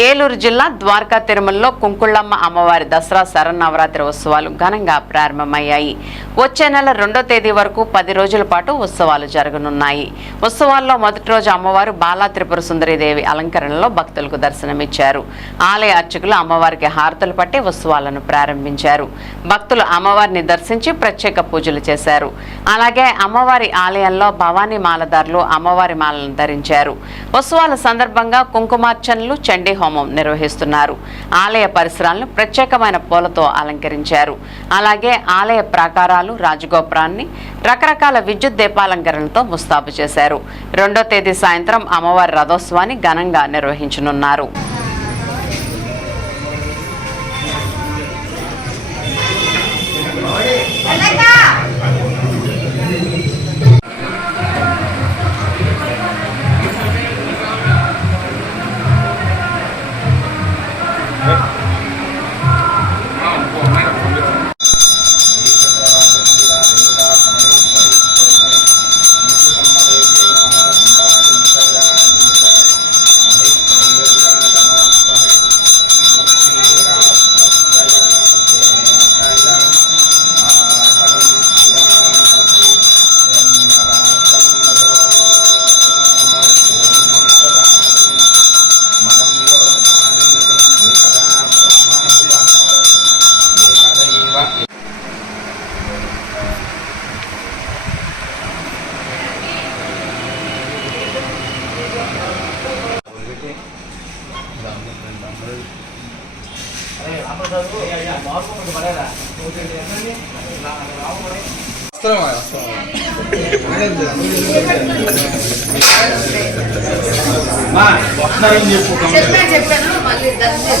ఏలూరు జిల్లా ద్వారకా తిరుమలలో కుంకుళ్ళమ్మ అమ్మవారి దసరా శరన్నవరాత్రి ఉత్సవాలు ఘనంగా ప్రారంభమయ్యాయి. వచ్చే నెల రెండో తేదీ వరకు పది రోజుల పాటు ఉత్సవాలు జరగనున్నాయి. ఉత్సవాల్లో మొదటి రోజు అమ్మవారు బాలా త్రిపుర సుందరీదేవి అలంకరణలో భక్తులకు దర్శనమిచ్చారు. ఆలయ అర్చకులు అమ్మవారికి హారతులు పట్టి ఉత్సవాలను ప్రారంభించారు. భక్తులు అమ్మవారిని దర్శించి ప్రత్యేక పూజలు చేశారు. అలాగే అమ్మవారి ఆలయంలో భవానీ మాలదారులు అమ్మవారి మాలను ధరించారు. ఉత్సవాల సందర్భంగా కుంకుమార్చనలు చండీ హోమం నిర్వహిస్తున్నారు. ఆలయ పరిసరాలను ప్రత్యేకమైన పూలతో అలంకరించారు. అలాగే ఆలయ ప్రాకారాలు రాజగోపురాన్ని రకరకాల విద్యుత్ దీపాలంకరణలతో ముస్తాబు చేశారు. రెండో తేదీ సాయంత్రం అమ్మవారి రథోత్సవాన్ని ఘనంగా నిర్వహించనున్నారు. చెప్పాను చెప్పాను మళ్ళీ దర్శనం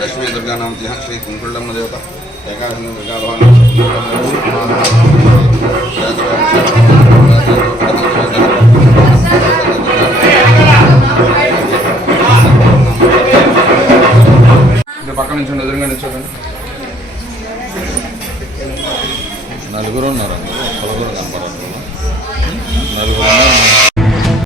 లక్ష్మీ దుర్గానామ శ్రీ కుంకుళ్ళమ్మ దేవత ఏకాదశి దుర్గాభవనం పక్క నుంచి ఎదురుగా నిల్చోకండి నలుగురు ఉన్నారు. అందులో ఒకరు కనపడరు నలుగురు ఉన్నారు.